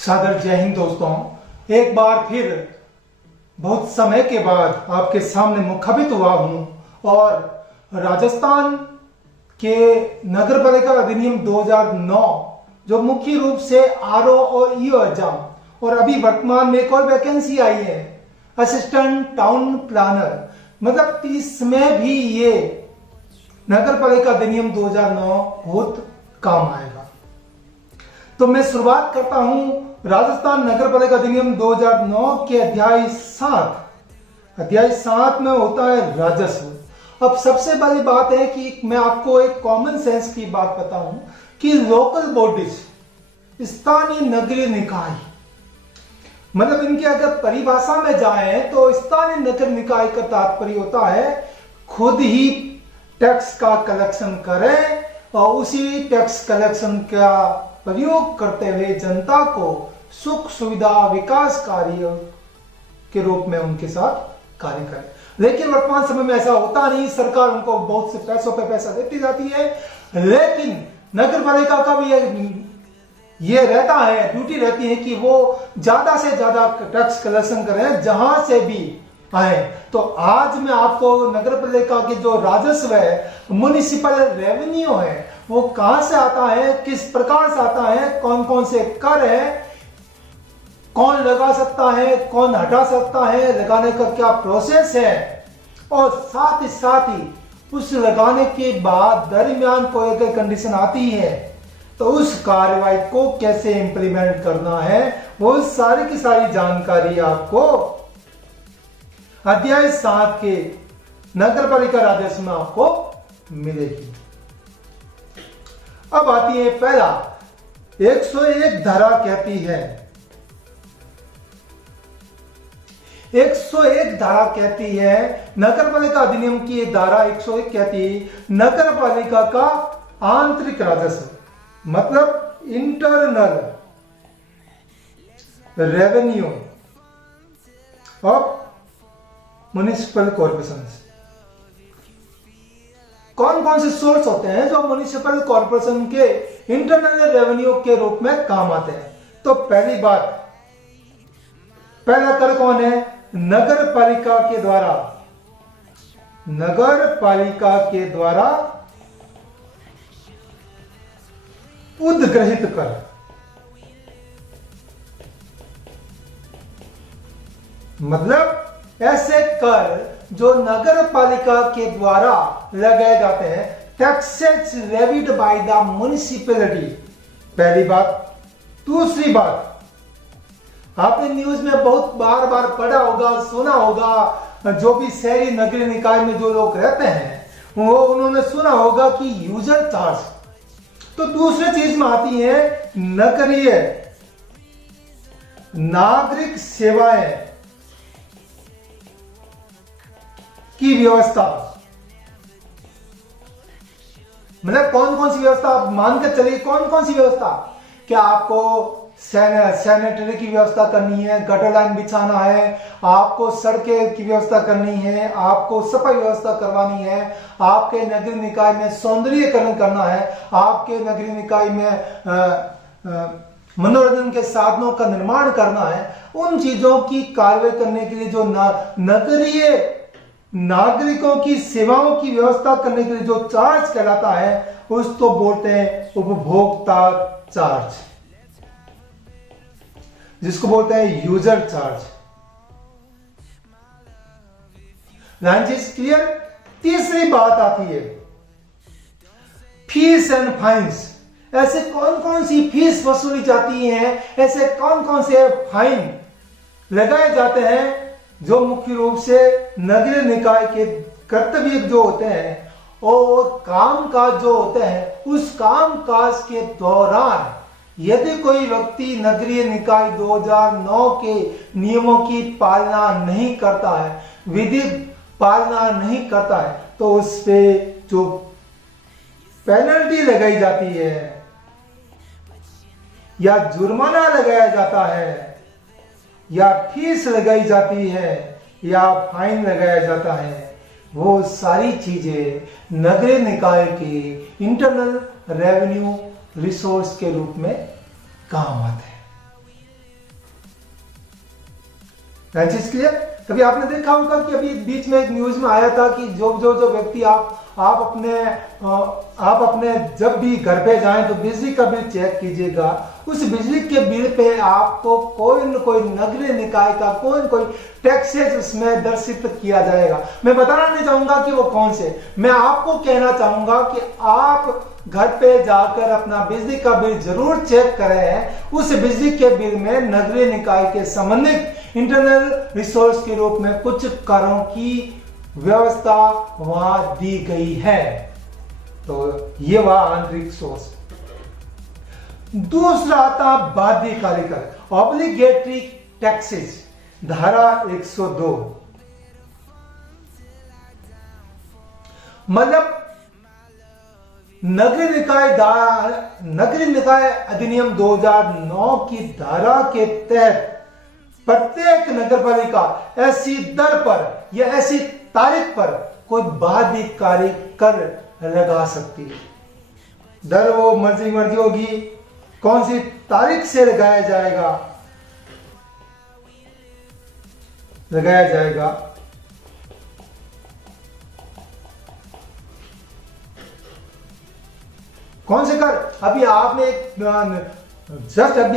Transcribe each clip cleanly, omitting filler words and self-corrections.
सादर जय हिंद दोस्तों। एक बार फिर बहुत समय के बाद आपके सामने मुखबित हुआ हूं और राजस्थान के नगर पालिका अधिनियम 2009 जो मुख्य रूप से आरओ और ईओ एग्जाम और अभी वर्तमान में एक और वैकेंसी आई है असिस्टेंट टाउन प्लानर, मतलब इसमें भी ये नगर पालिका अधिनियम 2009 बहुत काम आएगा। तो मैं शुरुआत करता हूं राजस्थान नगर पालिका अधिनियम 2009 के अध्याय 7 में होता है राजस्व। अब सबसे बड़ी बात है कि मैं आपको एक कॉमन सेंस की बात बताऊं कि लोकल बॉडीज, स्थानीय नगरीय निकाय, मतलब इनके अगर परिभाषा में जाए तो स्थानीय नगर निकाय का तात्पर्य होता है खुद ही टैक्स का कलेक्शन करें और उसी टैक्स कलेक्शन का प्रयोग करते हुए जनता को सुख सुविधा विकास कार्य के रूप में उनके साथ कार्य करें। लेकिन वर्तमान समय में ऐसा होता नहीं, सरकार उनको बहुत से पैसों पे पैसा देती जाती है, लेकिन नगर पालिका का भी ये रहता है, ड्यूटी रहती है कि वो ज्यादा से ज्यादा टैक्स कलेक्शन करें जहां से भी आए। तो आज मैं आपको नगर पालिका के जो राजस्व है, म्युनिसिपल रेवेन्यू है, वो कहां से आता है, किस प्रकार से आता है, कौन कौन से कर है, कौन लगा सकता है, कौन हटा सकता है, लगाने का क्या प्रोसेस है, और साथ ही उस लगाने के बाद दरमियान कोई अगर कंडीशन आती है तो उस कार्रवाई को कैसे इंप्लीमेंट करना है, वो सारी की सारी जानकारी आपको अध्याय 7 के नगर पालिका राजस्व में आपको मिलेगी। अब आती है पहला 101 धारा कहती है, 101 धारा कहती है नगर पालिका अधिनियम की धारा 101 कहती है नगर पालिका का आंतरिक राजस्व, मतलब internal revenue of municipal corporation. कौन कौन से सोर्स होते हैं जो म्युनिसिपल कॉर्पोरेशन के इंटरनल रेवेन्यू के रूप में काम आते हैं? तो पहली बात, पहला कर कौन है? नगर पालिका के द्वारा उद्ग्रहित कर, मतलब ऐसे कर जो नगर पालिका के द्वारा लगाए जाते हैं, taxes levied by the municipality, पहली बात। दूसरी बात, आपने न्यूज में बहुत बार पढ़ा होगा, सुना होगा, जो भी शहरी नगरीय निकाय में जो लोग रहते हैं वो उन्होंने सुना होगा कि यूजर चार्ज। तो दूसरी चीज में आती है नगरीय नागरिक सेवाएं की व्यवस्था, मतलब कौन कौन सी व्यवस्था आप मान के चलिए, कौन कौन सी व्यवस्था? क्या आपको सैनिटरी की व्यवस्था करनी है, गटर लाइन बिछाना है, आपको सड़कें की व्यवस्था करनी है, आपको सफाई व्यवस्था करवानी है, आपके नगरीय निकाय में सौंदर्यीकरण करना है, आपके नगरीय निकाय में मनोरंजन के साधनों का निर्माण करना है, उन चीजों की कार्रवाई करने के लिए जो नगरीय नागरिकों की सेवाओं की व्यवस्था करने के लिए जो चार्ज कहलाता है उसको बोलते हैं उपभोक्ता चार्ज, जिसको बोलते हैं यूजर चार्ज। Line clear? तीसरी बात आती है फीस एंड फाइन्स। ऐसे कौन कौन सी फीस वसूली जाती है, ऐसे कौन कौन से फाइन लगाए जाते हैं जो मुख्य रूप से नगरीय निकाय के कर्तव्य जो होते हैं और काम काज जो होते हैं, उस काम काज के दौरान यदि कोई व्यक्ति नगरीय निकाय 2009 के नियमों की पालना नहीं करता है, विधि पालना नहीं करता है, तो उस पे जो पेनल्टी लगाई जाती है या जुर्माना लगाया जाता है या फीस लगाई जाती है या फाइन लगाया जाता है, वो सारी चीजें नगरीय निकाय के इंटरनल रेवेन्यू रिसोर्स के रूप में काम आते हैं। चीज क्लियर। कभी आपने देखा होगा कि अभी बीच में एक न्यूज में आया था कि जो व्यक्ति आप अपने जब भी घर पे जाएं तो बिजली का बिल चेक कीजिएगा, उस बिजली के बिल पे आपको कोई न कोई नगरीय निकाय का कोई न कोई टैक्सेस उसमें दर्शित किया जाएगा। मैं बताना नहीं चाहूंगा कि वो कौन से, मैं आपको कहना चाहूंगा कि आप घर पे जाकर अपना बिजली का बिल जरूर चेक करें। उस बिजली के बिल में नगरीय निकाय के संबंधित इंटरनल रिसोर्स के रूप में कुछ करों की व्यवस्था वहां दी गई है। तो ये वह आंतरिक सोर्स। दूसरा आता बाध्यकारी कर, ऑब्लिगेटरी टैक्सेस, धारा 102। मतलब नगरीय निकाय अधिनियम 2009 की धारा के तहत प्रत्येक नगरपालिका ऐसी दर पर या ऐसी तारीख पर कोई बाध्यकारी कर लगा सकती है। दर वो मर्जी होगी, कौन सी तारीख से लगाया जाएगा। कौन से कर? अभी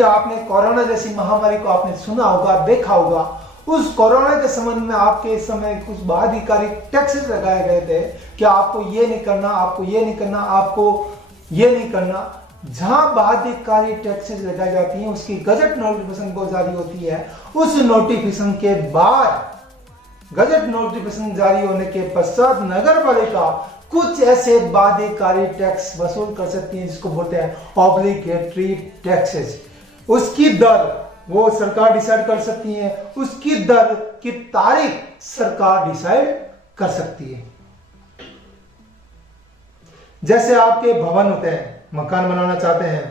आपने कोरोना जैसी महामारी को आपने सुना होगा, देखा होगा। उस कोरोना के संबंध में आपके इस समय कुछ बाध्यकारी टैक्सेस लगाए गए थे कि आपको ये नहीं करना, आपको ये नहीं करना, आपको ये नहीं करना। जहां बाध्यकारी टैक्सेस लगाई जाती हैं उसकी गजट नोटिफिकेशन को जारी होती है। उस नोटिफिकेशन के बाद गजट नोटिफिकेशन जारी होने के पश्चात नगरपालिका कुछ ऐसे बाध्यकारी टैक्स वसूल कर सकती है जिसको बोलते हैं ऑब्लिगेटरी टैक्सेस। उसकी दर वो सरकार डिसाइड कर सकती है, उसकी दर की तारीख सरकार डिसाइड कर सकती है। जैसे आपके भवन होते हैं, मकान बनाना चाहते हैं,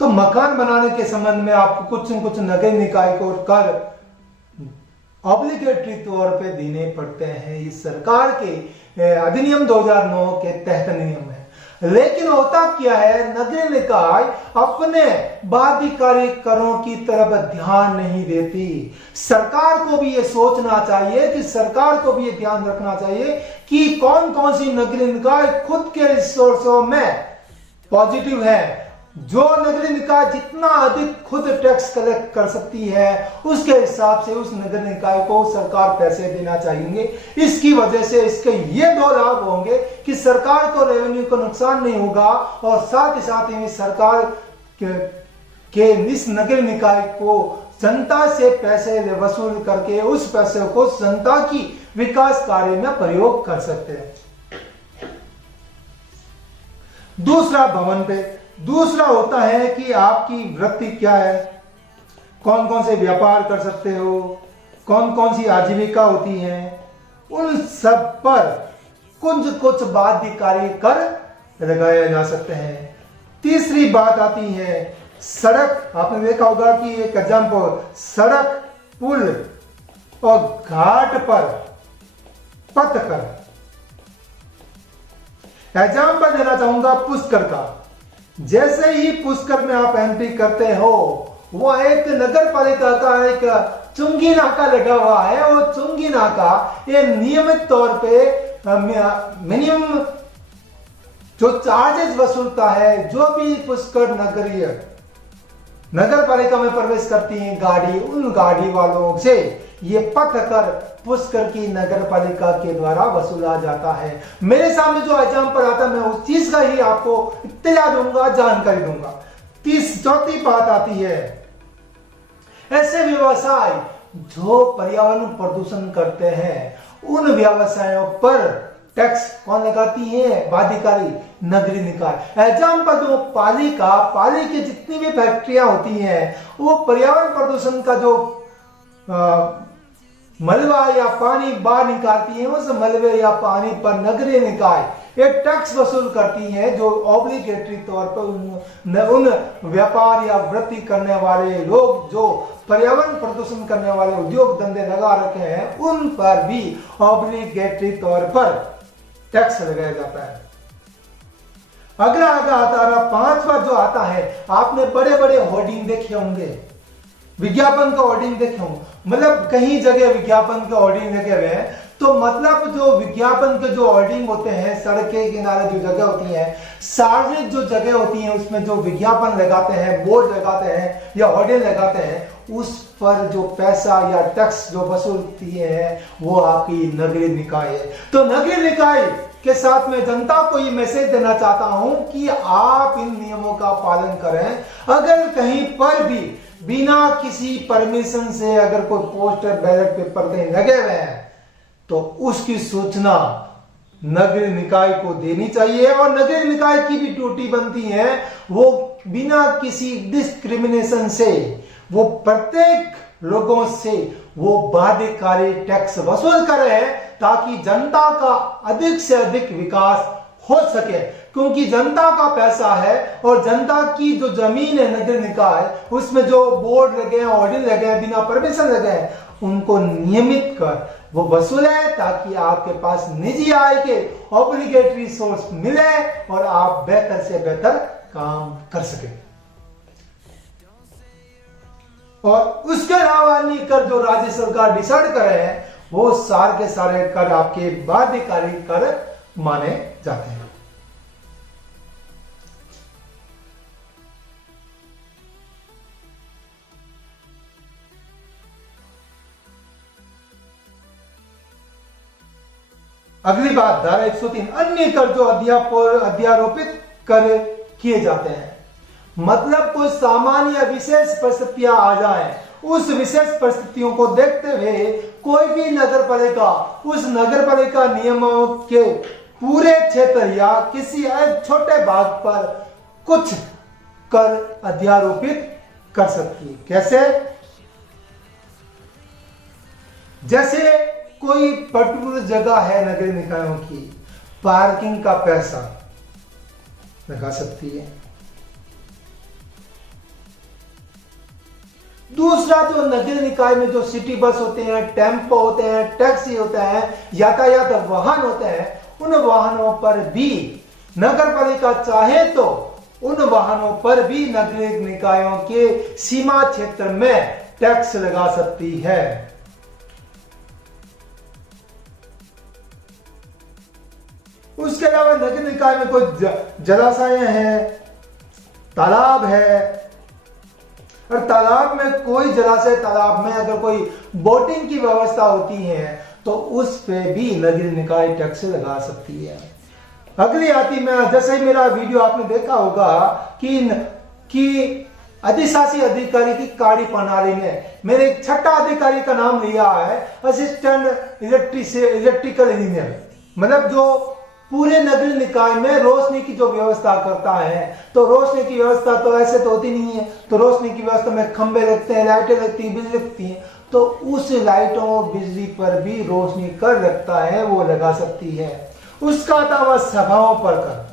तो मकान बनाने के संबंध में आपको कुछ न कुछ नगर निकाय को कर ऑब्लिगेटरी तौर पे देने पड़ते हैं। ये सरकार के अधिनियम 2009 के तहत नियम है। लेकिन होता क्या है, नगरीय निकाय अपने बाध्यकारी करों की तरफ ध्यान नहीं देती। सरकार को भी ये सोचना चाहिए कि सरकार को भी ये ध्यान रखना चाहिए कि कौन कौन सी नगरीय निकाय खुद के रिसोर्सों में पॉजिटिव है। जो नगरीय निकाय जितना अधिक खुद टैक्स कलेक्ट कर सकती है उसके हिसाब से उस नगर निकाय को सरकार पैसे देना चाहिए। इसकी वजह से इसके ये दो लाभ होंगे कि सरकार को रेवेन्यू को नुकसान नहीं होगा और साथ ही साथ ही सरकार के इस नगर निकाय को जनता से पैसे वसूल करके उस पैसे को जनता की विकास कार्य में प्रयोग कर सकते हैं। दूसरा भवन पे दूसरा होता है कि आपकी वृत्ति क्या है, कौन कौन से व्यापार कर सकते हो, कौन कौन सी आजीविका होती है, उन सब पर कुछ बाध्यकारी कर लगाया जा सकते हैं। तीसरी बात आती है सड़क। आपने देखा होगा कि एक एग्जाम्पल, सड़क, पुल और घाट पर पथ कर। एग्जाम्पल देना चाहूंगा पुष्कर का। जैसे ही पुष्कर में आप एंट्री करते हो, वो एक नगर पालिका का एक चुंगी नाका लगा हुआ है। वो चुंगी नाका ये नियमित तौर पे मिनिमम जो चार्जेस वसूलता है, जो भी पुष्कर नगर पालिका में प्रवेश करती है गाड़ी, उन गाड़ी वालों से ये पथ कर पुष्कर की नगर पालिका के द्वारा वसूला जाता है। मेरे सामने जो एग्जाम्पल आता है मैं उस चीज का ही आपको इत्तला दूंगा, जानकारी दूंगा। चौथी बात आती है ऐसे व्यवसाय जो पर्यावरण प्रदूषण करते हैं, उन व्यवसायों पर टैक्स कौन लगाती है? बाध्यकारी नगरीय निकाय। एग्जाम्पल दो, पाली की जितनी भी फैक्ट्रियां होती हैं वो पर्यावरण प्रदूषण का जो मलबा या पानी बाहर निकालती है, उस मलबे या पानी पर नगरीय निकाय एक टैक्स वसूल करती है जो ऑब्लिगेटरी तौर पर उन व्यापार या वृत्ति करने वाले लोग जो पर्यावरण प्रदूषण करने वाले उद्योग धंधे लगा रखे हैं उन पर भी ऑब्लिगेटरी तौर पर टैक्स लगाया जाता है। अगला आता है पांचवा जो आता है, आपने बड़े बड़े होर्डिंग देखे होंगे विज्ञापन का होर्डिंग देखे हो, मतलब कहीं जगह विज्ञापन के होर्डिंग लगे हुए हैं, तो मतलब जो विज्ञापन के जो होर्डिंग होते हैं, सड़क के किनारे जो जगह होती है, सार्वजनिक जो जगह होती है, उसमें जो विज्ञापन लगाते हैं, बोर्ड लगाते हैं या होर्डिंग लगाते हैं, उस पर जो पैसा या टैक्स जो वसूलती है वो आपकी नगरीय निकाय है। तो नगरीय निकाय के साथ में जनता को ये मैसेज देना चाहता हूं कि आप इन नियमों का पालन करें। अगर कहीं पर भी बिना किसी परमिशन से अगर कोई पोस्टर, बैलेट पेपर कहीं लगे हुए हैं, तो उसकी सूचना नगरीय निकाय को देनी चाहिए। और नगरीय निकाय की भी ड्यूटी बनती है, वो बिना किसी डिस्क्रिमिनेशन से वो प्रत्येक लोगों से वो बाध्यकारी टैक्स वसूल करे, ताकि जनता का अधिक से अधिक विकास हो सके। क्योंकि जनता का पैसा है और जनता की जो जमीन है नगरीय निकाय, उसमें जो बोर्ड लगे हैं, होर्डिंग लगे हैं, बिना परमिशन लगे हैं, उनको नियमित कर वो वसूले, ताकि आपके पास निजी आय के ऑब्लिगेटरी सोर्स मिले और आप बेहतर से बेहतर काम कर सके। और उसके अलावा अन्य कर जो राज्य सरकार डिसाइड करे हैं, वो सारे के सारे कर आपके बाध्यकारी कर माने जाते हैं। अगली बात, धारा 103 अन्य कर जो अध्यारोपित कर किए जाते हैं। मतलब कोई सामान्य या विशेष परिस्थितियां आ जाए, उस विशेष परिस्थितियों को देखते हुए कोई भी नगर पालिका उस नगर पालिका नियमों के पूरे क्षेत्र या किसी छोटे भाग पर कुछ कर अध्यारोपित कर सकती है। कैसे? जैसे कोई पर्टिकुलर जगह है नगरीय निकायों की, पार्किंग का पैसा लगा सकती है। दूसरा, जो नगरीय निकाय में जो सिटी बस होते हैं, टेम्पो होते हैं, टैक्सी होते हैं, यातायात वाहन होते हैं, उन वाहनों पर भी नगर पालिका चाहे तो उन वाहनों पर भी नगरीय निकायों के सीमा क्षेत्र में टैक्स लगा सकती है। उसके अलावा नगर निकाय में कोई जलाशय है, तालाब है, और तालाब में कोई जलाशय तालाब में अगर कोई बोटिंग की व्यवस्था होती है, तो उस पे भी नगरीय निकाय टैक्स लगा सकती है। अगली आती में, जैसे ही मेरा वीडियो आपने देखा होगा कि अधिशासी अधिकारी की कार्य प्रणाली में मैंने एक छठा अधिकारी का नाम लिया है, असिस्टेंट इलेक्ट्रिकल इंजीनियर। मतलब जो पूरे नगरीय निकाय में रोशनी की जो व्यवस्था करता है। तो रोशनी की व्यवस्था तो ऐसे तो होती नहीं है, तो रोशनी की व्यवस्था में खंबे लगते हैं, लाइटें लगती हैं, बिजली लगती है, तो उस लाइटों और बिजली पर भी रोशनी कर लगता है, वो लगा सकती है। उसका अलावा सभाओं पर कर,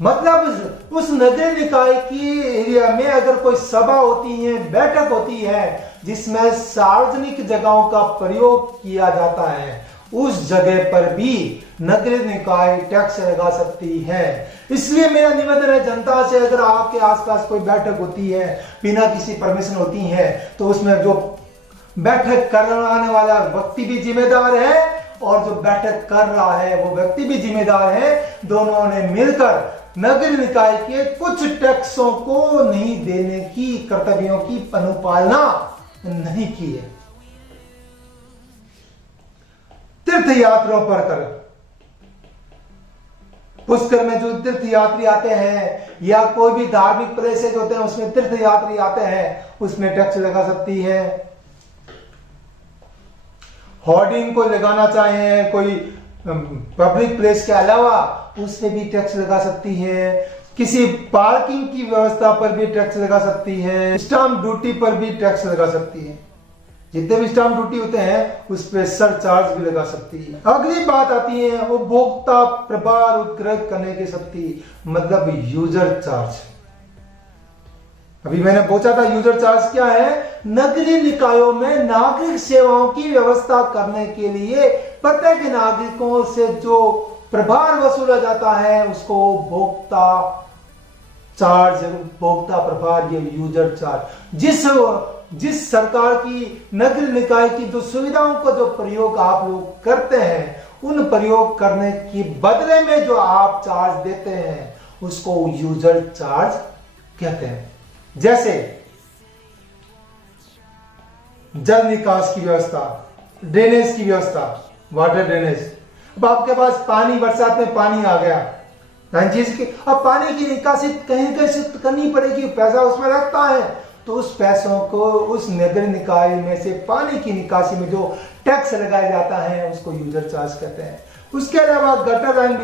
मतलब उस नगरीय निकाय की एरिया में अगर कोई सभा होती है, बैठक होती है, जिसमें सार्वजनिक जगहों का प्रयोग किया जाता है, उस जगह पर भी नगरीय निकाय टैक्स लगा सकती है। इसलिए मेरा निवेदन है जनता से, अगर आपके आसपास कोई बैठक होती है, बिना किसी परमिशन होती है, तो उसमें जो बैठक करवाने वाला व्यक्ति भी जिम्मेदार है और जो बैठक कर रहा है वो व्यक्ति भी जिम्मेदार है। दोनों ने मिलकर नगरीय निकाय के कुछ टैक्सों को नहीं देने की कर्तव्यों की अनुपालना नहीं की है। तीर्थ यात्राओं पर कर, पुष्कर में जो तीर्थ यात्री आते हैं या कोई भी धार्मिक प्लेसेज होते हैं उसमें तीर्थ यात्री आते हैं, उसमें टैक्स लगा सकती है। होर्डिंग को लगाना चाहे कोई पब्लिक प्लेस के अलावा, उस पे भी टैक्स लगा सकती है। किसी पार्किंग की व्यवस्था पर भी टैक्स लगा सकती है। स्टाम्प ड्यूटी पर भी टैक्स लगा सकती है। जितने भी स्टाम्प ड्यूटी होते हैं उस पर सरचार्ज भी लगा सकती है। अगली बात आती है उपभोक्ता प्रभार उत्कृत करने की शक्ति, मतलब यूजर चार्ज। अभी मैंने पूछा था यूजर चार्ज क्या है। नगरीय निकायों में नागरिक सेवाओं की व्यवस्था करने के लिए प्रत्येक नागरिकों से जो प्रभार वसूला जाता है उसको उपभोक्ता चार्ज, उपभोक्ता प्रभार, ये यूजर चार्ज, जिस सरकार की नगर निकाय की जो सुविधाओं का जो प्रयोग आप लोग करते हैं, उन प्रयोग करने के बदले में जो आप चार्ज देते हैं उसको यूजर चार्ज कहते हैं। जैसे जल निकास की व्यवस्था, ड्रेनेज की व्यवस्था, वाटर ड्रेनेज। अब आपके पास पानी, बरसात में पानी आ गया, अब पानी की निकासी कहीं कैसे करनी पड़ेगी, पैसा उसमें लगता है, तो उस पैसों को उस नगर निकाय में से पानी की निकासी में जो टैक्स लगाया जाता है उसको यूजर चार्ज कहते हैं। उसके अलावा गटर लाइन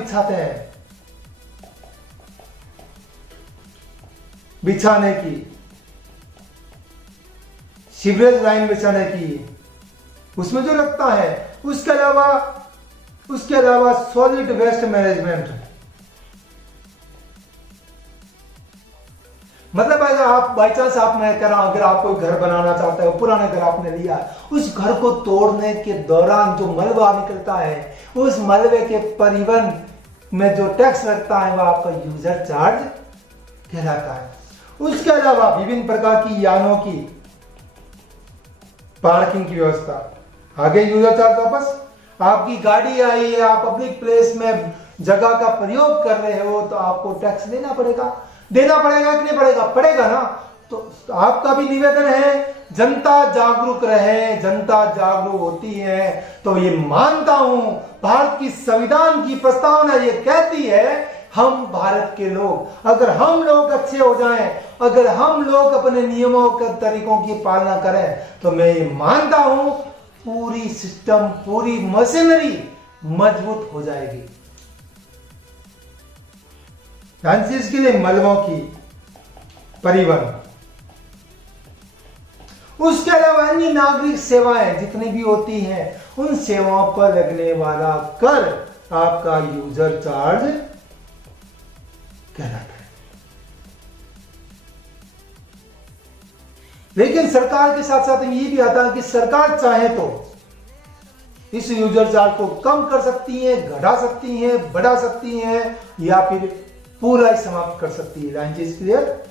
बिछाने की, सीवरेज लाइन बिछाने की, उसमें जो लगता है। उसके अलावा सॉलिड वेस्ट मैनेजमेंट, मतलब अगर आप बाई चांस अगर आप कोई घर बनाना चाहते हो, पुराना घर आपने लिया, उस घर को तोड़ने के दौरान जो मलबा निकलता है, उस मलबे के परिवहन में जो टैक्स लगता है वह आपका यूजर चार्ज कहलाता है। उसके अलावा विभिन्न प्रकार की यानों की पार्किंग की व्यवस्था, आगे यूजर चार्ज वापस। आपकी गाड़ी आई है, आप पब्लिक प्लेस में जगह का प्रयोग कर रहे हो, तो आपको टैक्स देना पड़ेगा कि नहीं पड़ेगा? पड़ेगा ना। तो आपका भी निवेदन है, जनता जागरूक रहे, जनता जागरूक होती है तो ये मानता हूं, भारत की संविधान की प्रस्तावना ये कहती है, हम भारत के लोग, अगर हम लोग अच्छे हो जाएं, अगर हम लोग अपने नियमों के तरीकों की पालना करें, तो मैं ये मानता हूं पूरी सिस्टम, पूरी मशीनरी मजबूत हो जाएगी। इसके लिए मलबों की परिवहन, उसके अलावा अन्य नागरिक सेवाएं जितनी भी होती हैं, उन सेवाओं पर लगने वाला कर आपका यूजर चार्ज कहलाता है। लेकिन सरकार के साथ साथ ये भी आता है कि सरकार चाहे तो इस यूजर चार्ज को कम कर सकती है, घटा सकती है, बढ़ा सकती है, या फिर पूरा ही समाप्त कर सकती है। लाइन चीज क्लियर?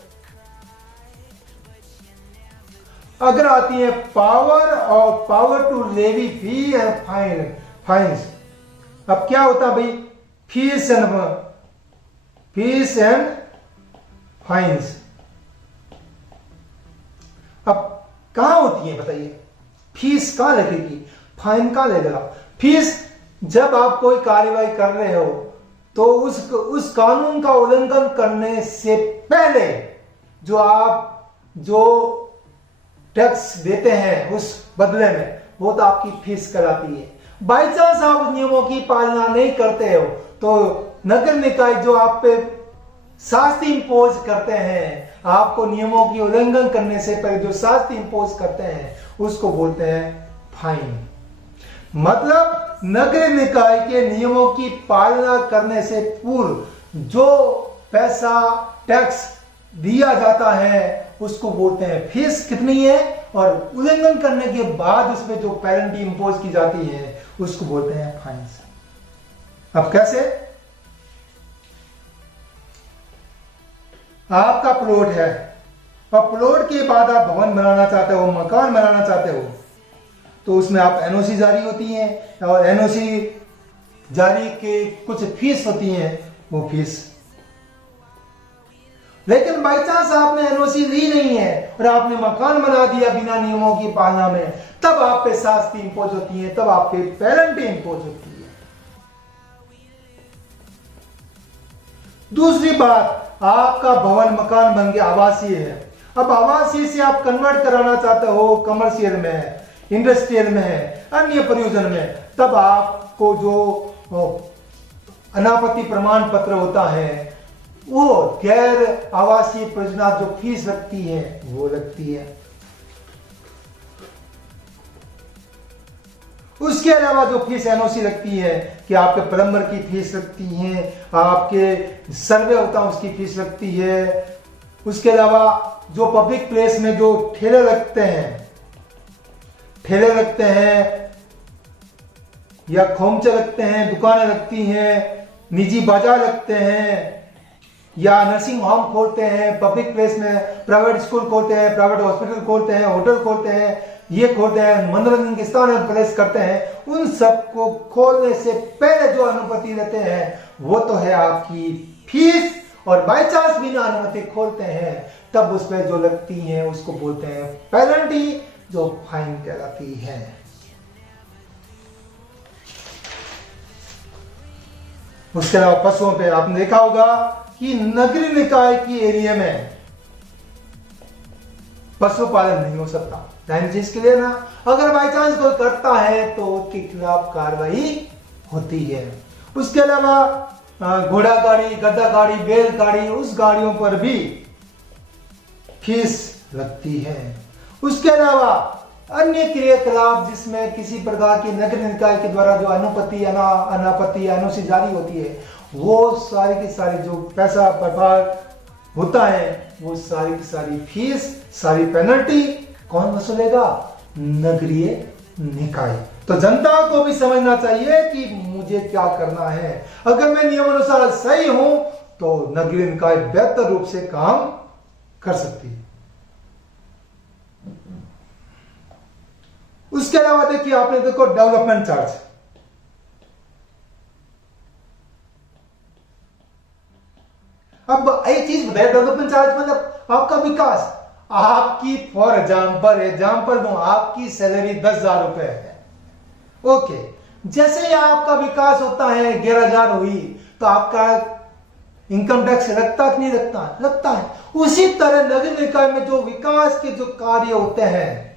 अगर आती है power to levy fee and fines. अब क्या होता है भाई? फीस एंड फाइन्स अब कहां होती है बताइए? फीस कहां लगेगी, फाइन कहां लगेगा? फीस जब आप कोई कार्रवाई कर रहे हो तो उस कानून का उल्लंघन करने से पहले जो टैक्स देते हैं उस बदले में, वो तो आपकी फीस कराती है। बाई चांस आप नियमों की पालना नहीं करते हो तो नगर निकाय जो आप पे शास्ति इंपोज करते हैं, आपको नियमों की उल्लंघन करने से पहले जो शास्ति इंपोज करते हैं, उसको बोलते हैं फाइन। मतलब नगर निकाय के नियमों की पालना करने से पूर्व जो पैसा टैक्स दिया जाता है उसको बोलते हैं फीस। कितनी है? और उल्लंघन करने के बाद उसमें जो पेनल्टी इंपोज की जाती है उसको बोलते हैं फाइन्स। अब कैसे? आपका प्लॉट है और प्लॉट के बाद आप भवन बनाना चाहते हो, मकान बनाना चाहते हो, तो उसमें आप एनओसी जारी होती है और एनओसी जारी के कुछ फीस होती है, वो फीस। लेकिन बाई चांस आपने एनओसी ली नहीं है और आपने मकान बना दिया बिना नियमों की पालना में, तब आप पे शास्ति इंपोज होती है, तब आप पे पेनल्टी इंपोज होती है। दूसरी बात, आपका भवन मकान बन गया, आवासीय है। अब आवासीय से आप कन्वर्ट कराना चाहते हो कमर्शियल में है, इंडस्ट्रियल में है, अन्य प्रयोजन में, तब आपको जो अनापत्ति प्रमाण पत्र होता है, वो गैर आवासीय परियोजना जो फीस लगती है वो लगती है। उसके अलावा जो फीस एनओसी लगती है कि आपके प्लम्बर की फीस लगती है, आपके सर्वे होता है उसकी फीस लगती है। उसके अलावा जो पब्लिक प्लेस में जो ठेले लगते हैं या खोमचे लगते हैं, दुकानें लगती हैं, निजी बाजार लगते हैं, या नर्सिंग होम खोलते हैं, पब्लिक प्लेस में प्राइवेट स्कूल खोलते हैं, प्राइवेट हॉस्पिटल खोलते हैं, होटल खोलते हैं, ये खोलते हैं, मनोरंजन के स्थान प्लेस करते हैं, उन सबको खोलने से पहले जो अनुमति लेते हैं वो तो है आपकी फीस, और बाय चांस बिना अनुमति खोलते हैं तब उस पर जो लगती है उसको बोलते हैं पेनल्टी, जो फाइन कहलाती है। उसके अलावा पशुओं पे आपने देखा होगा कि नगरीय निकाय की एरिया में पशुपालन नहीं हो सकता, चीज के लिए ना, अगर बाई चांस कोई करता है तो उसके खिलाफ कार्रवाई होती है। उसके अलावा घोड़ा गाड़ी, गद्दा गाड़ी, बैल गाड़ी, उस गाड़ियों पर भी फीस लगती है। उसके अलावा अन्य क्रियाकलाप जिसमें किसी प्रकार की नगर निकाय के द्वारा जो अनुपति, अनापत्ति, अनुसूची जारी होती है, वो सारी की सारी जो पैसा बर्बाद होता है, वो सारी की सारी फीस, सारी पेनल्टी कौन वसूलेगा? नगरीय निकाय। तो जनता को भी समझना चाहिए कि मुझे क्या करना है। अगर मैं नियमानुसार सही हूं तो नगरीय निकाय बेहतर रूप से काम कर सकती है। उसके अलावा देखिए, आपने देखो डेवलपमेंट चार्ज। अब एक चीज बताइए, डेवलपमेंट चार्ज मतलब आपका विकास, आपकी फॉर एग्जाम्पल दूं, आपकी सैलरी 10,000 रुपए है, ओके। जैसे ही आपका विकास होता है, 11,000 हुई, तो आपका इनकम टैक्स लगता कि नहीं लगता? लगता है। उसी तरह नगर निकाय में जो विकास के जो कार्य होते हैं,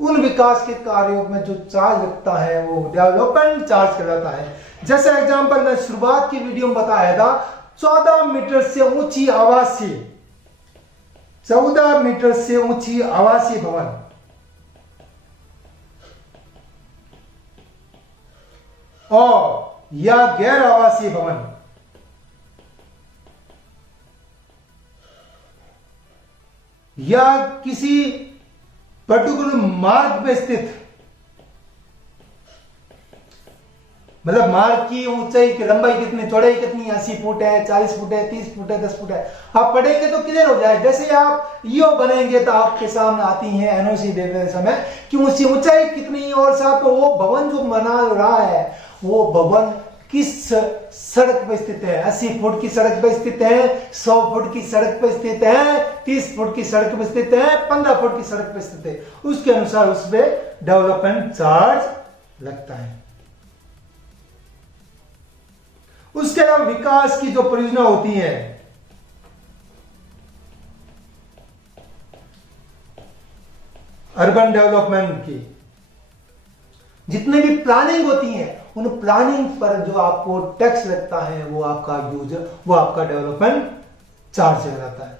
उन विकास के कार्यों में जो चार्ज लगता है वो डेवलपमेंट चार्ज कहलाता है। जैसे एग्जाम्पल मैं शुरुआत की वीडियो में बताया था, 14 मीटर से ऊंची आवासीय, 14 मीटर से ऊंची आवासीय भवन, और या गैर आवासीय भवन, या किसी पर्टिकुलर मार्ग में स्थित, मतलब मार्ग की ऊंचाई की लंबाई कितनी, चौड़ाई कितनी, 80 फुट है, 40 फुट है, 30 फुट है, 10 फुट है, आप पढ़ेंगे तो क्लियर हो जाए। जैसे आप ईओ बनेंगे तो आपके सामने आती है एनओसी देते समय कि उसकी ऊंचाई कितनी है, और साथ में वो भवन जो बना रहा है वो भवन किस सड़क पर स्थित है, 80 फुट की सड़क पर स्थित है, 100 फुट की सड़क पर स्थित है, 30 फुट की सड़क पर स्थित है, 15 फुट की सड़क पर स्थित है, उसके अनुसार उस पर डेवलपमेंट चार्ज लगता है। उसके अलावा विकास की जो परियोजना होती है, अर्बन डेवलपमेंट की जितने भी प्लानिंग होती है, उन प्लानिंग पर जो आपको टैक्स लगता है वो आपका वो आपका डेवलपमेंट चार्ज रहता है।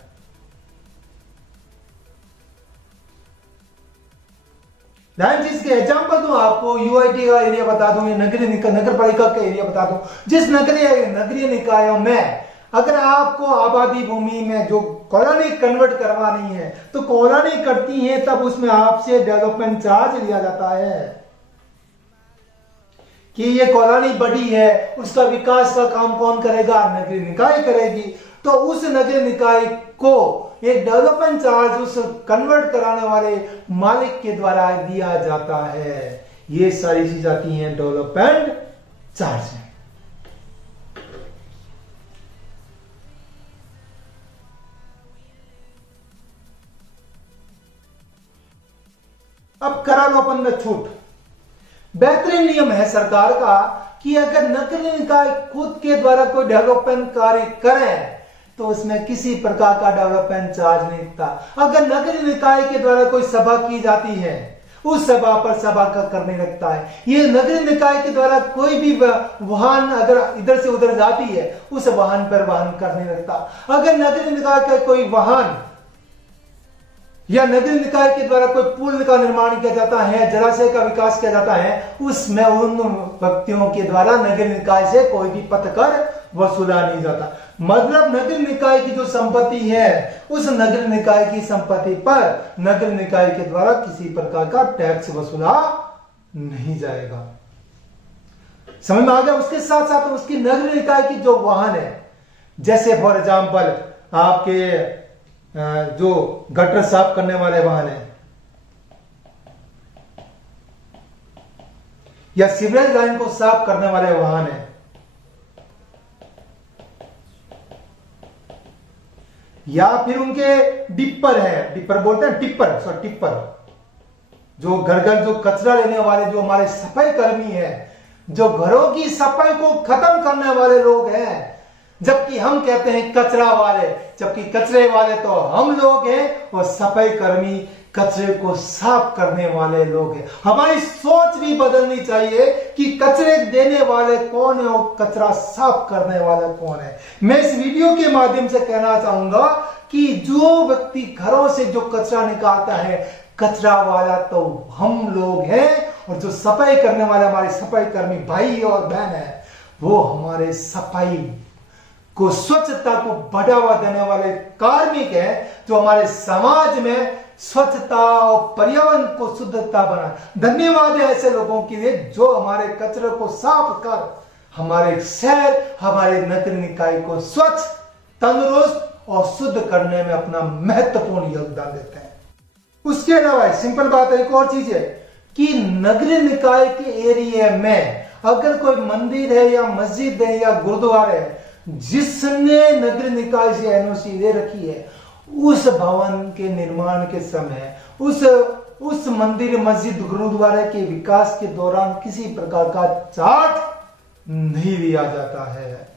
चीज के एग्जाम्पल दूं आपको, यूआईटी का एरिया बता दूं, नगर पालिका का एरिया बता दूं। जिस नगरीय निकायों में अगर आपको आबादी भूमि में जो कॉलोनी कन्वर्ट करवानी है तो कॉलोनी करती है, तब उसमें आपसे डेवलपमेंट चार्ज लिया जाता है कि ये कॉलोनी बड़ी है, उसका विकास का काम कौन करेगा? नगरीय निकाय करेगी। तो उस नगरीय निकाय को एक डेवलपमेंट चार्ज उस कन्वर्ट कराने वाले मालिक के द्वारा दिया जाता है। ये सारी चीज आती हैं डेवलपमेंट चार्ज में। अब करारोपण में छूट, बेहतरीन नियम है सरकार का कि अगर नगरीय निकाय खुद के द्वारा कोई डेवलपमेंट कार्य करें तो उसमें किसी प्रकार का डेवलपमेंट चार्ज नहीं लगता। अगर नगरीय निकाय के द्वारा कोई सभा की जाती है, उस सभा पर सभा का करने लगता है। ये नगरीय निकाय के द्वारा कोई भी वाहन अगर इधर से उधर जाती है, उस वाहन पर वाहन करने लगता। अगर नगरीय निकाय का कोई वाहन या नगरीय निकाय के द्वारा कोई पुल का निर्माण किया जाता है, जलाशय का विकास किया जाता है, उसमें उन व्यक्तियों के द्वारा नगरीय निकाय से कोई भी पथकर वसूला नहीं जाता। मतलब नगरीय निकाय की जो संपत्ति है, उस नगरीय निकाय की संपत्ति पर नगरीय निकाय के द्वारा किसी प्रकार का टैक्स वसूला नहीं जाएगा। समझ में आ गया? उसके साथ साथ उसकी नगरीय निकाय की जो वाहन है, जैसे फॉर एग्जाम्पल आपके जो गटर साफ करने वाले वाहन हैं या सीवरेज लाइन को साफ करने वाले वाहन हैं, या फिर उनके डिपर है, डिपर बोलते हैं टिप्पर जो घर घर जो कचरा लेने वाले, जो हमारे सफाई कर्मी है, जो घरों की सफाई को खत्म करने वाले लोग हैं, जबकि हम कहते हैं कचरा वाले, जबकि कचरे वाले तो हम लोग हैं और सफाई कर्मी कचरे को साफ करने वाले लोग हैं। हमारी सोच भी बदलनी चाहिए कि कचरे देने वाले कौन है और कचरा साफ करने वाला कौन है। मैं इस वीडियो के माध्यम से कहना चाहूंगा कि जो व्यक्ति घरों से जो कचरा निकालता है, कचरा वाला तो हम लोग हैं, और जो सफाई करने वाले हमारे सफाई कर्मी भाई और बहन है, वो हमारे सफाई को, स्वच्छता को बढ़ावा देने वाले कार्मिक हैं, जो हमारे समाज में स्वच्छता और पर्यावरण को शुद्धता बना। धन्यवाद है ऐसे लोगों के लिए जो हमारे कचरे को साफ कर हमारे शहर, हमारे नगर निकाय को स्वच्छ, तंदुरुस्त और शुद्ध करने में अपना महत्वपूर्ण योगदान देते हैं। उसके अलावा सिंपल बात है, एक और चीज है कि नगर निकाय के एरिया में अगर कोई मंदिर है या मस्जिद है या गुरुद्वारा है जिसने नगर निकाय से एनओसी ले रखी है, उस भवन के निर्माण के समय उस मंदिर, मस्जिद, गुरुद्वारे के विकास के दौरान किसी प्रकार का चार्ज नहीं लिया जाता है।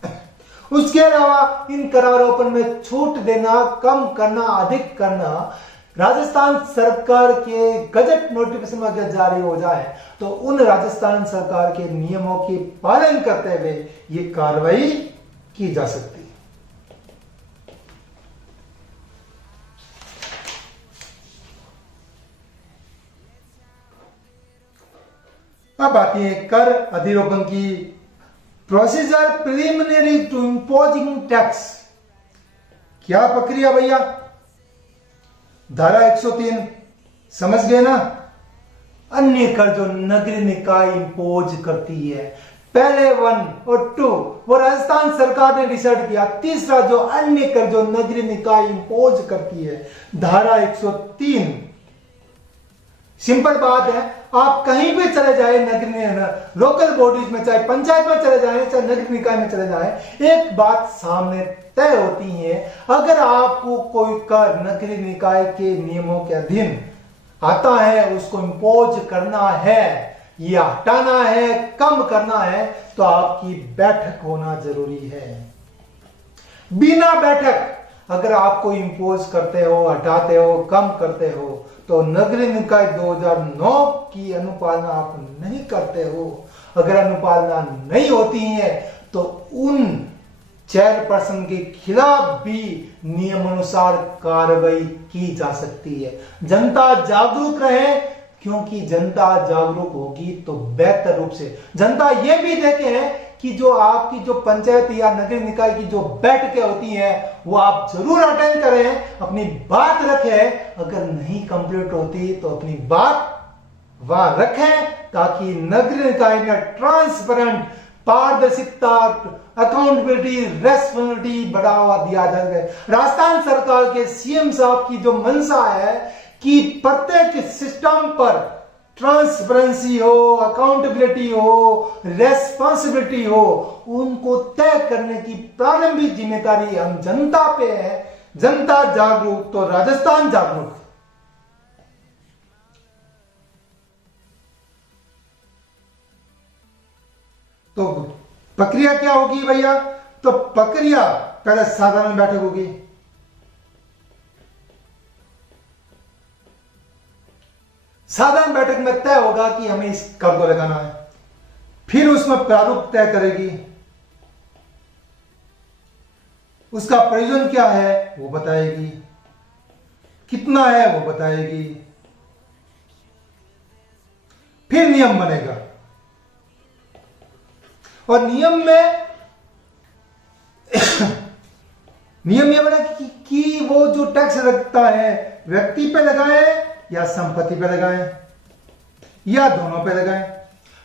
उसके अलावा इन करारोपण में छूट देना, कम करना, अधिक करना, राजस्थान सरकार के गजट नोटिफिकेशन अगर जारी हो जाए तो उन राजस्थान सरकार के नियमों के पालन करते हुए ये कार्रवाई की जा सकती है। अब आती है कर अधिरोपण की procedure preliminary to imposing tax. क्या प्रक्रिया भैया? धारा 103 समझ गए ना? अन्य कर जो नगर निकाय इंपोज करती है, पहले 1 और 2 वो राजस्थान सरकार ने डिसाइड किया। तीसरा जो अन्य कर जो नगर निकाय इंपोज करती है, धारा 103। सिंपल बात है, आप कहीं भी चले जाए नगर लोकल बॉडीज में, चाहे पंचायत में चले जाए, चाहे नगर निकाय में चले जाए, एक बात सामने तय होती है, अगर आपको कोई कर नगर निकाय के नियमों के अधीन आता है, उसको इंपोज करना है या हटाना है, कम करना है, तो आपकी बैठक होना जरूरी है। बिना बैठक अगर आपको इंपोज करते हो, हटाते हो, कम करते हो, तो नगर निकाय 2009 की अनुपालना आप नहीं करते हो। अगर अनुपालना नहीं होती है तो उन चेयरपर्सन के खिलाफ भी नियमानुसार कार्रवाई की जा सकती है। जनता जागरूक रहे, क्योंकि जनता जागरूक होगी तो बेहतर रूप से जनता यह भी देखे कि जो आपकी जो पंचायत या नगर निकाय की जो बैठकें होती हैं वो आप जरूर अटेंड करें, अपनी बात रखें। अगर नहीं कंप्लीट होती तो अपनी बात वहां रखें, ताकि नगर निकाय में ट्रांसपेरेंट, पारदर्शिता, अकाउंटेबिलिटी, रेस्पॉन्सिबिलिटी बढ़ावा दिया जाए। राजस्थान सरकार के सीएम साहब की जो मंशा है कि प्रत्येक सिस्टम पर ट्रांसपेरेंसी हो, अकाउंटेबिलिटी हो, रेस्पॉन्सिबिलिटी हो, उनको तय करने की प्रारंभिक जिम्मेदारी हम जनता पे है। जनता जागरूक तो राजस्थान जागरूक। तो प्रक्रिया क्या होगी भैया? तो प्रक्रिया पहले साधारण बैठक होगी, साधारण बैठक में तय होगा कि हमें इस कर को लगाना है, फिर उसमें प्रारूप तय करेगी, उसका प्रयोजन क्या है वो बताएगी, कितना है वो बताएगी, फिर नियम बनेगा। और नियम में नियम यह बना कि वो जो टैक्स लगता है व्यक्ति पे लगाए या संपत्ति पे लगाएं या दोनों पे लगाएं।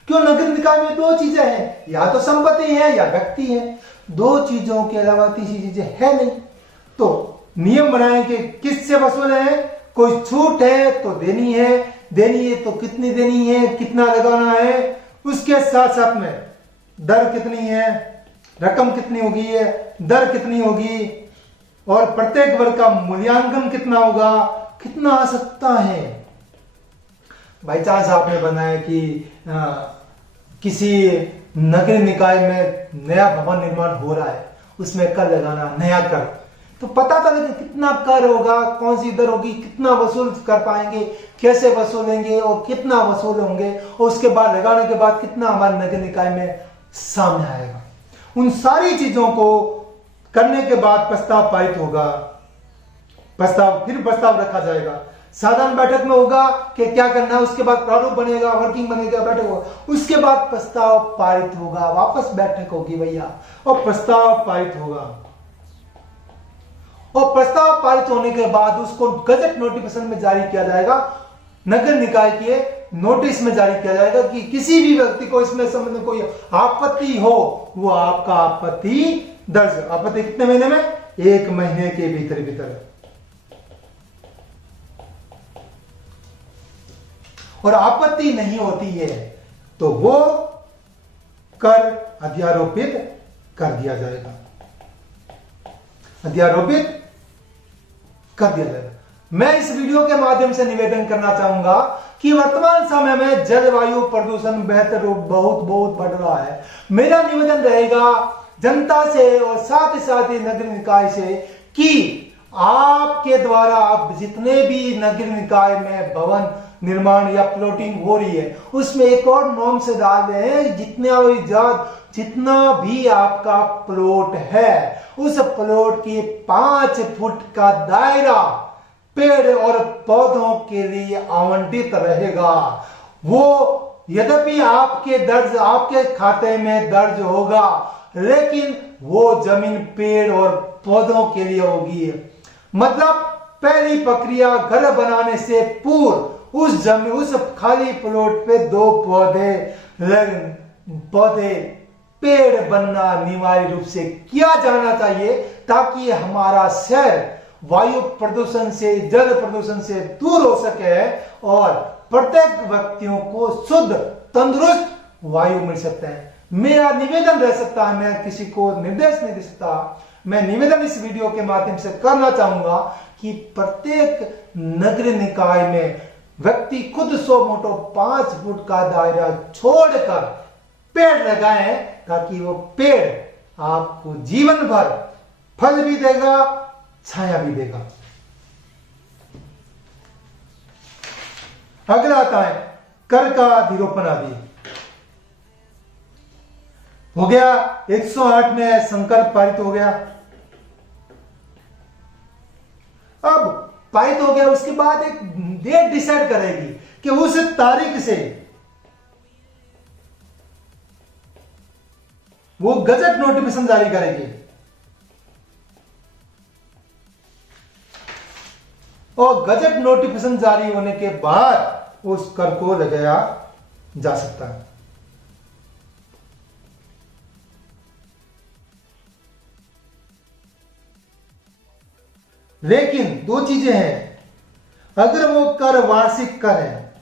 क्यों? नगर निकाय में दो चीजें हैं, या तो संपत्ति है या व्यक्ति है। दो चीजों के अलावा तीसरी चीजें है नहीं। तो नियम बनाएं कि किससे वसूल है, कोई छूट है तो देनी है तो कितनी देनी है, कितना लगाना है, उसके साथ साथ में दर कितनी है, रकम कितनी होगी है, दर कितनी होगी, और प्रत्येक वर्ग का मूल्यांकन कितना होगा, कितना आ सकता है। बाई चांस आपने बनाया कि किसी नगर निकाय में नया भवन निर्माण हो रहा है, उसमें कर लगाना, नया कर, तो पता था लेकिन कितना कर होगा, कौन सी दर होगी, कितना वसूल कर पाएंगे, कैसे वसूलेंगे और कितना वसूल होंगे, और उसके बाद लगाने के बाद कितना हमारे नगर निकाय में सामने आएगा। उन सारी चीजों को करने के बाद प्रस्ताव पारित होगा, फिर प्रस्ताव रखा जाएगा, साधारण बैठक में होगा कि क्या करना है, उसके बाद प्रारूप बनेगा, वर्किंग बनेगा, बैठक होगा, उसके बाद प्रस्ताव पारित होगा, वापस बैठक होगी भैया, और प्रस्ताव पारित होगा। और प्रस्ताव पारित होने के बाद उसको गजट नोटिफिकेशन में जारी किया जाएगा, नगर निकाय के नोटिस में जारी किया जाएगा कि किसी भी व्यक्ति को इसमें संबंध में कोई आपत्ति हो, वो आपका आपत्ति दर्ज, आपत्ति कितने महीने में, 1 महीने के भीतर और आपत्ति नहीं होती है तो वो कर अध्यारोपित कर दिया जाएगा, अध्यारोपित कर दिया जाएगा। मैं इस वीडियो के माध्यम से निवेदन करना चाहूंगा कि वर्तमान समय में जलवायु प्रदूषण बेहतर रूप बहुत बढ़ रहा है। मेरा निवेदन रहेगा जनता से और साथ ही नगर निकाय से कि आपके द्वारा आप जितने भी नगर निकाय में भवन निर्माण या प्लॉटिंग हो रही है, उसमें एक और नॉर्म से डाल रहे हैं, जितना भी आपका प्लॉट है उस प्लॉट के 5 फुट का दायरा पेड़ और पौधों के लिए आवंटित रहेगा। वो यद्यपि आपके खाते में दर्ज होगा, लेकिन वो जमीन पेड़ और पौधों के लिए होगी। मतलब पहली प्रक्रिया घर बनाने से पूर्व उस खाली प्लॉट पे 2 पौधे पेड़ बनना अनिवार्य रूप से किया जाना चाहिए, ताकि हमारा शहर वायु प्रदूषण से, जल प्रदूषण से दूर हो सके और प्रत्येक व्यक्तियों को शुद्ध तंदुरुस्त वायु मिल सकता है। मेरा निवेदन रह सकता है, मैं किसी को निर्देश नहीं दे सकता, मैं निवेदन इस वीडियो के माध्यम से करना चाहूंगा कि प्रत्येक नगर निकाय में व्यक्ति खुद 100 मोटो 5 फुट का दायरा छोड़कर पेड़ लगाएं, ताकि वो पेड़ आपको जीवन भर फल भी देगा, छाया भी देगा। अगला आता है कर का अधिरोपण आदि। हो गया 108 में संकल्प पारित हो गया। अब पारित हो गया, उसके बाद एक डेट डिसाइड करेगी कि उस तारीख से वो गजट नोटिफिकेशन जारी करेगी और गजट नोटिफिकेशन जारी होने के बाद उस कर को लगाया जा सकता है। लेकिन 2 चीजें हैं, अगर वो कर वार्षिक कर है,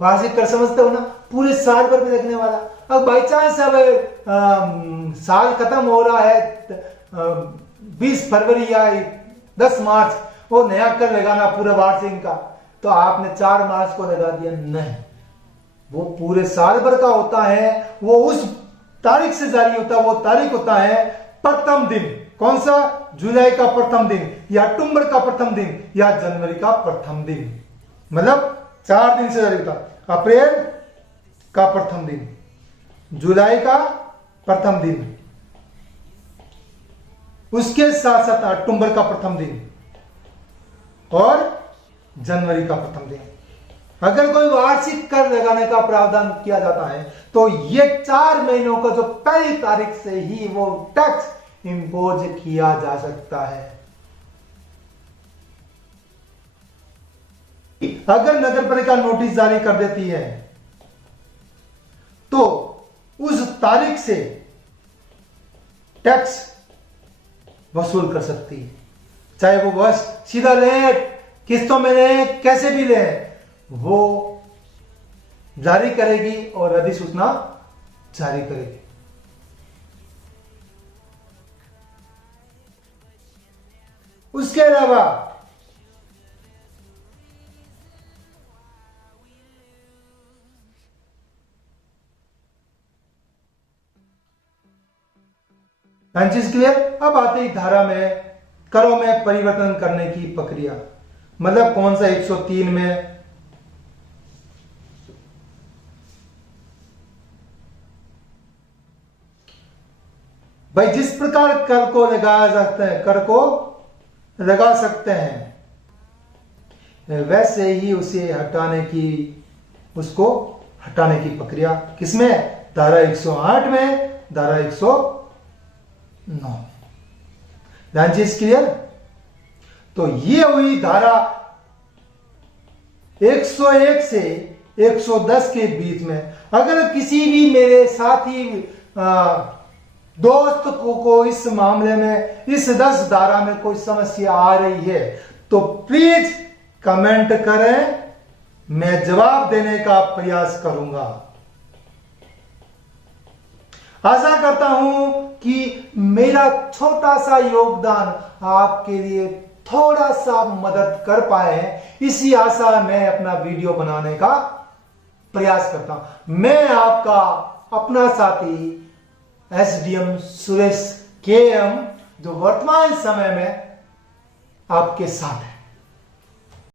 वार्षिक कर समझते हो ना, पूरे साल भर भी लगने वाला। अब बाई चांस अब साल खत्म हो रहा है 20 फरवरी या 10 मार्च, वो नया कर लगाना पूरे वार्षिक का, तो आपने 4 मार्च को लगा दिया, नहीं, वो पूरे साल भर का होता है, वो उस तारीख से जारी होता है। वो तारीख होता है प्रथम दिन, कौन सा, जुलाई का प्रथम दिन या अक्टूबर का प्रथम दिन या जनवरी का प्रथम दिन, मतलब 4 दिन से जारी होता। अप्रैल का प्रथम दिन, जुलाई का प्रथम दिन, उसके साथ साथ अक्टूबर का प्रथम दिन और जनवरी का प्रथम दिन। अगर कोई वार्षिक कर लगाने का प्रावधान किया जाता है तो ये 4 महीनों का जो पहली तारीख से ही वो टैक्स इंपोज किया जा सकता है। अगर नगर पालिका नोटिस जारी कर देती है तो उस तारीख से टैक्स वसूल कर सकती है, चाहे वो बस सीधा ले, किस्तों में ले, कैसे भी ले, वो जारी करेगी और अधिसूचना जारी करेगी। उसके अलावा चीज क्लियर। अब आते ही धारा में करों में परिवर्तन करने की प्रक्रिया, मतलब कौन सा 103 में भाई जिस प्रकार कर को लगाया जाता है, कर को लगा सकते हैं, वैसे ही उसे हटाने की, उसको हटाने की प्रक्रिया किसमें? धारा 108 में, धारा 109। ध्यान चीज क्लियर। तो ये हुई धारा 101 से 110 के बीच में। अगर किसी भी मेरे साथी दोस्त को इस मामले में, इस 10 धारा में कोई समस्या आ रही है तो प्लीज कमेंट करें, मैं जवाब देने का प्रयास करूंगा। आशा करता हूं कि मेरा छोटा सा योगदान आपके लिए थोड़ा सा मदद कर पाए, इसी आशा में अपना वीडियो बनाने का प्रयास करता हूं। मैं आपका अपना साथी एसडीएम सुरेश केएम, जो वर्तमान समय में आपके साथ है।